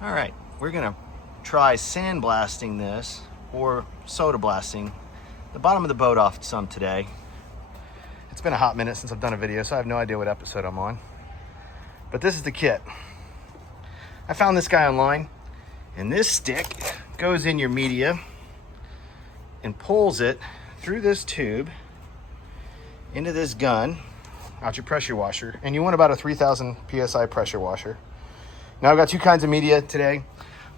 All right, we're gonna try sandblasting this or soda blasting the bottom of the boat off some today. It's been a hot minute since I've done a video, so I have no idea what episode I'm on. But this is the kit. I found this guy online, and this stick goes in your media and pulls it through this tube into this gun out your pressure washer. And you want about a 3,000 PSI pressure washer. Now I've got two kinds of media today.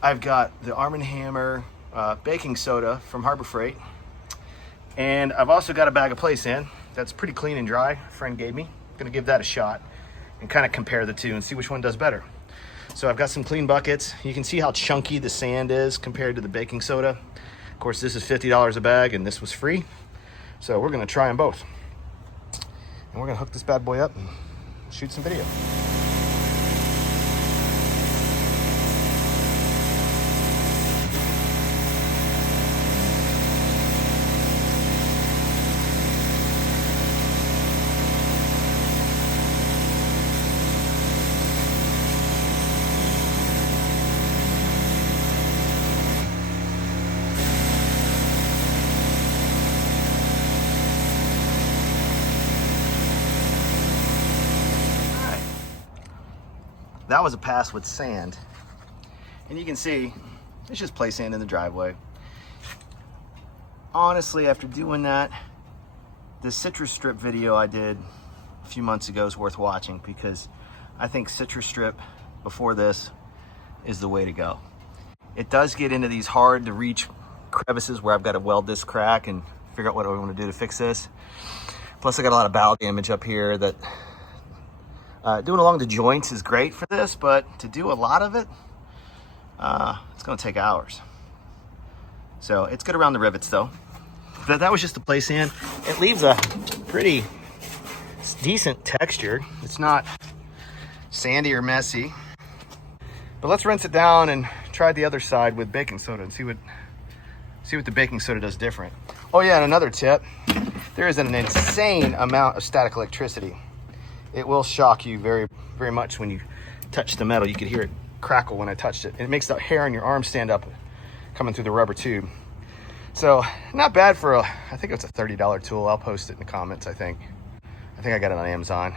I've got the Arm & Hammer baking soda from Harbor Freight. And I've also got a bag of play sand that's pretty clean and dry. A friend gave me. I'm gonna give that a shot and kind of compare the two and see which one does better. So I've got some clean buckets. You can see how chunky the sand is compared to the baking soda. Of course, this is $50 a bag and this was free. So we're gonna try them both. And we're gonna hook this bad boy up and shoot some video. That was a pass with sand. And you can see, it's just play sand in the driveway. Honestly, after doing that, the citrus strip video I did a few months ago is worth watching because I think citrus strip before this is the way to go. It does get into these hard to reach crevices where I've got to weld this crack and figure out what I want to do to fix this. Plus I got a lot of bow damage up here that doing along the joints is great for this, but to do a lot of it, it's gonna take hours. So it's good around the rivets though. But that was just the play sand. It leaves a pretty decent texture. It's not sandy or messy. But let's rinse it down and try the other side with baking soda and see what the baking soda does different. Oh yeah, and another tip, there is an insane amount of static electricity. It will shock you very, very much when you touch the metal. You could hear it crackle when I touched it. And it makes the hair on your arm stand up coming through the rubber tube. So not bad for I think it's a $30 tool. I'll post it in the comments, I think. I think I got it on Amazon.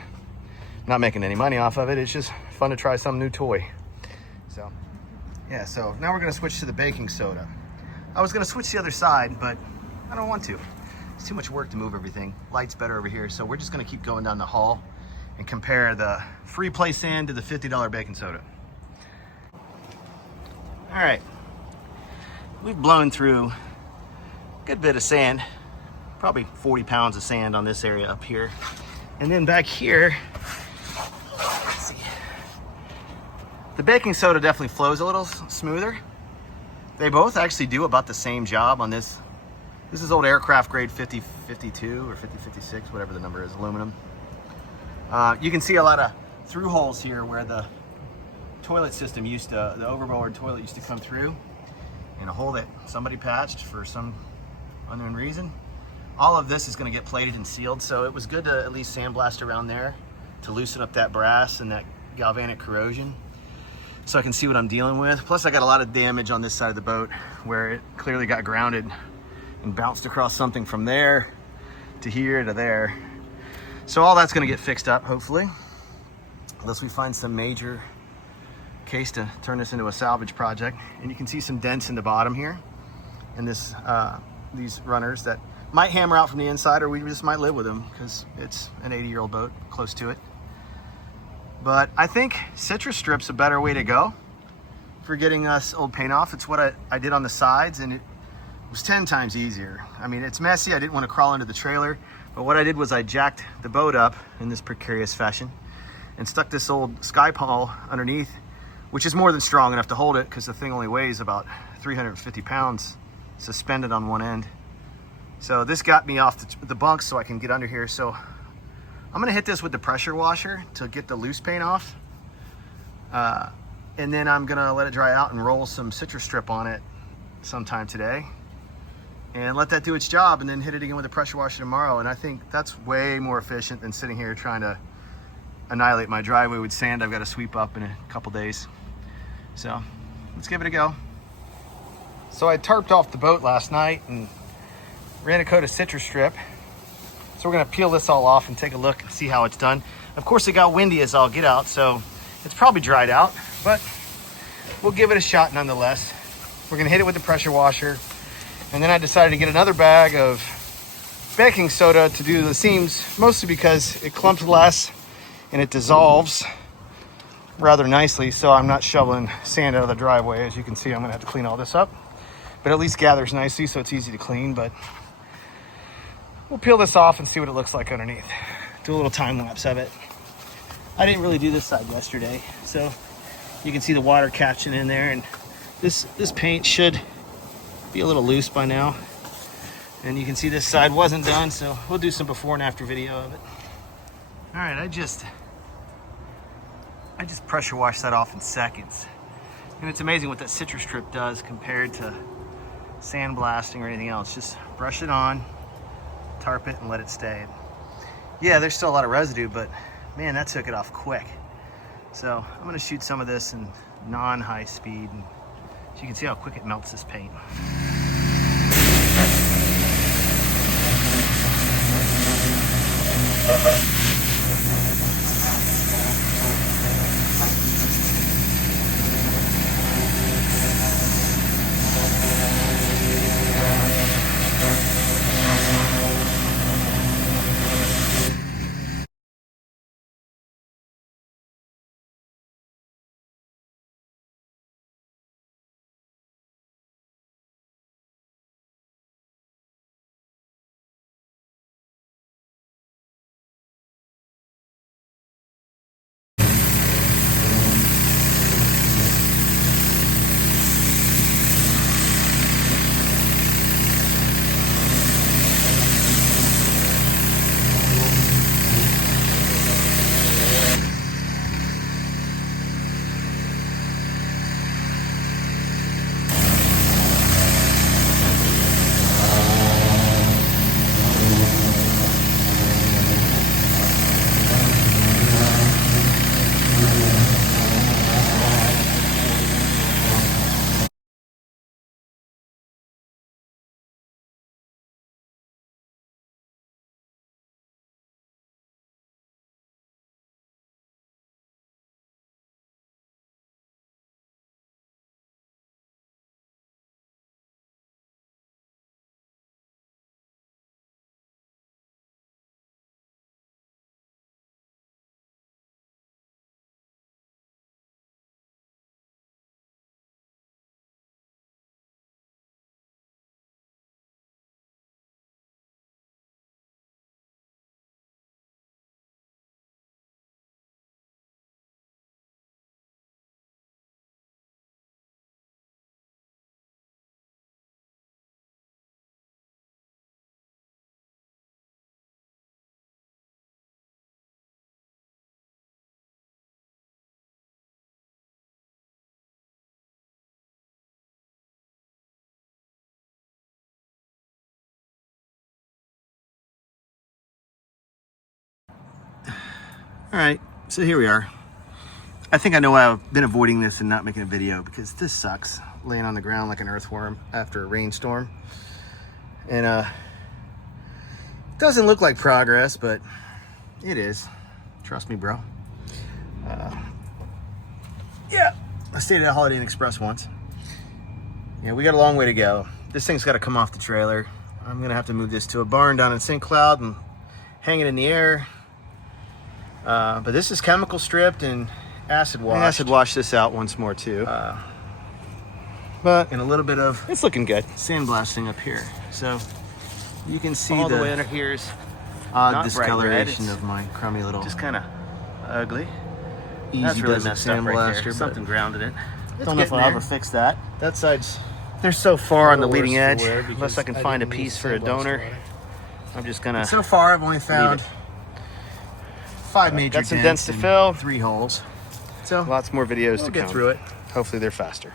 Not making any money off of it. It's just fun to try some new toy. So yeah, so now we're gonna switch to the baking soda. I was gonna switch to the other side, but I don't want to. It's too much work to move everything. Light's better over here. So we're just gonna keep going down the hall and compare the free play sand to the $50 baking soda. All right, we've blown through a good bit of sand, probably 40 pounds of sand on this area up here. And then back here, let's see, the baking soda definitely flows a little smoother. They both actually do about the same job on this. This is old aircraft grade 5052 or 5056, whatever the number is, aluminum. You can see a lot of through holes here where the toilet system the overboard toilet used to come through, and a hole that somebody patched for some unknown reason. All of this is going to get plated and sealed, so it was good to at least sandblast around there to loosen up that brass and that galvanic corrosion so I can see what I'm dealing with. Plus I got a lot of damage on this side of the boat where it clearly got grounded and bounced across something from there to here to there. So all that's gonna get fixed up, hopefully, unless we find some major case to turn this into a salvage project. And you can see some dents in the bottom here, and these runners that might hammer out from the inside, or we just might live with them because it's an 80-year-old boat, close to it. But I think citrus strip's a better way to go for getting us old paint off. It's what I did on the sides, and it was 10 times easier. I mean, it's messy. I didn't want to crawl into the trailer. But what I did was I jacked the boat up in this precarious fashion and stuck this old Sky Paul underneath, which is more than strong enough to hold it because the thing only weighs about 350 pounds suspended on one end. So this got me off the bunks so I can get under here. So I'm gonna hit this with the pressure washer to get the loose paint off. And then I'm gonna let it dry out and roll some citrus strip on it sometime today. And let that do its job, and then hit it again with a pressure washer tomorrow. And I think that's way more efficient than sitting here trying to annihilate my driveway with sand I've got to sweep up in a couple days. So let's give it a go. So I tarped off the boat last night and ran a coat of citrus strip. So we're gonna peel this all off and take a look and see how it's done. Of course, it got windy as all get out, so it's probably dried out, but we'll give it a shot nonetheless. We're gonna hit it with the pressure washer. And then I decided to get another bag of baking soda to do the seams, mostly because it clumps less and it dissolves rather nicely, so I'm not shoveling sand out of the driveway. As you can see, I'm gonna have to clean all this up, but at least gathers nicely, so it's easy to clean. But we'll peel this off and see what it looks like underneath. Do a little time lapse of it. I didn't really do this side yesterday, so you can see the water catching in there, and this paint should be a little loose by now. And you can see this side wasn't done, so we'll do some before and after video of it. All right, I just pressure washed that off in seconds. And it's amazing what that citrus strip does compared to sandblasting or anything else. Just brush it on, tarp it, and let it stay. Yeah, there's still a lot of residue, but man, that took it off quick. So I'm gonna shoot some of this in non-high speed, and so you can see how quick it melts this paint. All right, so here we are. I think I know why I've been avoiding this and not making a video, because this sucks, laying on the ground like an earthworm after a rainstorm. And it doesn't look like progress, but it is. Trust me, bro. Yeah, I stayed at Holiday Inn Express once. Yeah, we got a long way to go. This thing's got to come off the trailer. I'm gonna have to move this to a barn down in St. Cloud and hang it in the air. But this is chemical stripped and acid washed. I acid washed this out once more too. But and a little bit of, it's looking good, sandblasting up here. So you can see all the way under here is odd discoloration of my crummy little, just kind of ugly. Easy. That's really messed up right there. Something grounded it. Don't know if I'll ever fix that. That side's, they're so far on the leading edge. Unless I can find a piece for a donor, I'm just gonna. So far, I've only found 5 major dents. Got some dents to fill, 3 holes. So lots more videos to come. We'll get through it. Hopefully they're faster.